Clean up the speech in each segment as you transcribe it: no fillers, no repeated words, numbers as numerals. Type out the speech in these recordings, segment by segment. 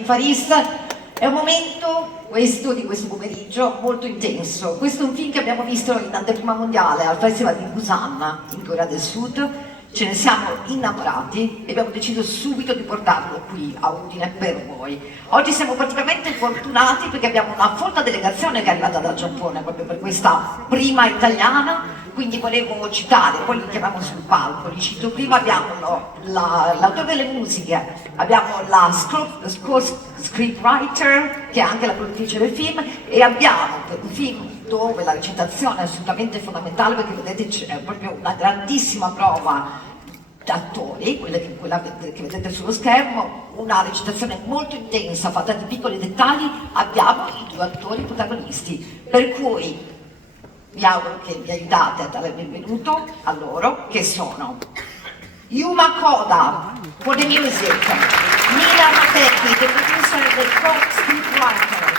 Farista. È un momento, questo di questo pomeriggio, molto intenso. Questo è un film che abbiamo visto in anteprima mondiale al Festival di Busan, in Corea del Sud. Ce ne siamo innamorati e abbiamo deciso subito di portarlo qui a Udine per voi. Oggi siamo particolarmente fortunati perché abbiamo una folta delegazione che è arrivata dal Giappone proprio per questa prima italiana, quindi volevo citare, poi li chiamiamo sul palco, li cito prima, abbiamo l'autore delle musiche, abbiamo la scriptwriter che è anche la produttrice del film e abbiamo per un film dove la recitazione è assolutamente fondamentale perché vedete c'è proprio una grandissima prova d'attori, quella che vedete sullo schermo, una recitazione molto intensa fatta di piccoli dettagli, abbiamo i due attori protagonisti, per cui vi auguro che mi aiutate a dare il benvenuto a loro, che sono Yuma Koda for the music, Mira Matecchi, the producer e the co-scriptwriter,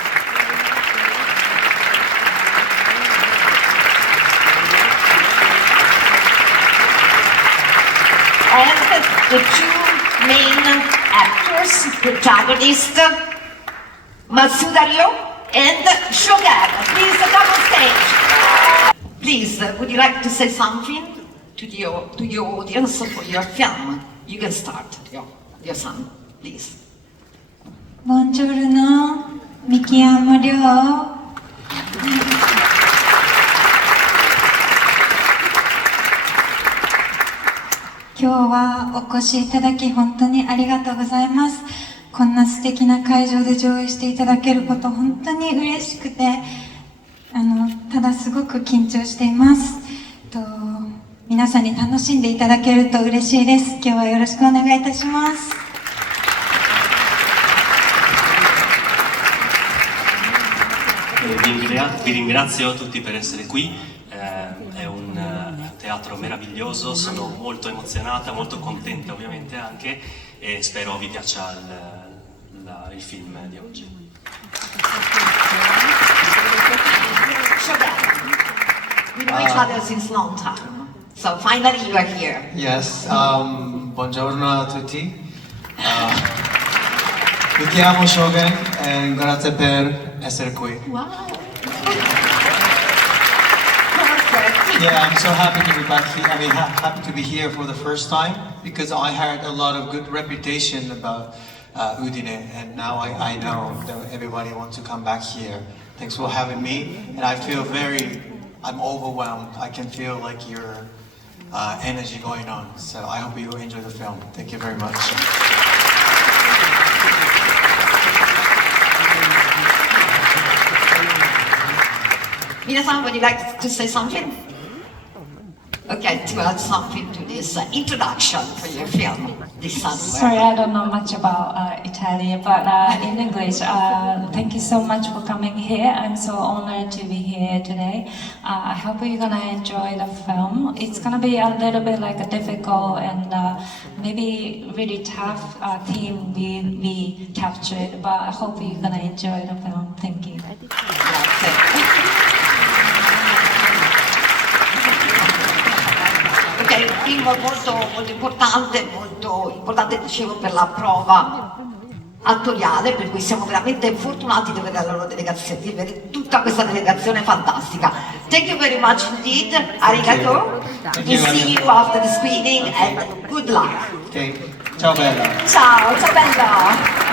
and the two main actors, protagonists, Masuda Ryo and Shogun. Please come on stage. Please, would you like to say something to the audience for your film? You can start, your son, please. Buongiorno, mi chiamo Ryo.今日はお越しいただき本当にありがとうございます。こんな素敵な会場で上映していただけること本当に嬉しくて、ただすごく緊張しています。皆さんに楽しんでいただけると嬉しいです。今日はよろしくお願いいたします。Vi ringrazio tutti per essere qui, è un teatro meraviglioso, sono molto emozionata, molto contenta ovviamente anche e spero vi piaccia il film di oggi. We know each other since long time, so finally you are here. Yes, buongiorno a tutti. Mi chiamo Shogun e grazie per essere qui. Wow. Perfect. Yeah, I'm so happy to be back here. I mean, happy to be here for the first time because I had a lot of good reputation about Udine, and now I know that everybody wants to come back here. Thanks for having me, and I feel I'm overwhelmed. I can feel like your energy going on. So I hope you enjoy the film. Thank you very much. Minasan, would you like to say something? Okay, to add something to this introduction for your film this summer. Sorry, I don't know much about Italian, but in English, thank you so much for coming here. I'm so honored to be here today. I hope you're gonna enjoy the film. It's gonna be a little bit like a difficult and maybe really tough theme we captured, but I hope you're gonna enjoy the film. Thank you. Perché è un film molto importante dicevo per la prova attoriale, per cui siamo veramente fortunati di avere la loro delegazione, di avere tutta questa delegazione fantastica. Thank you very much indeed, arigato. We see you after the screening and good luck. Okay, ciao bella. Ciao, ciao bella.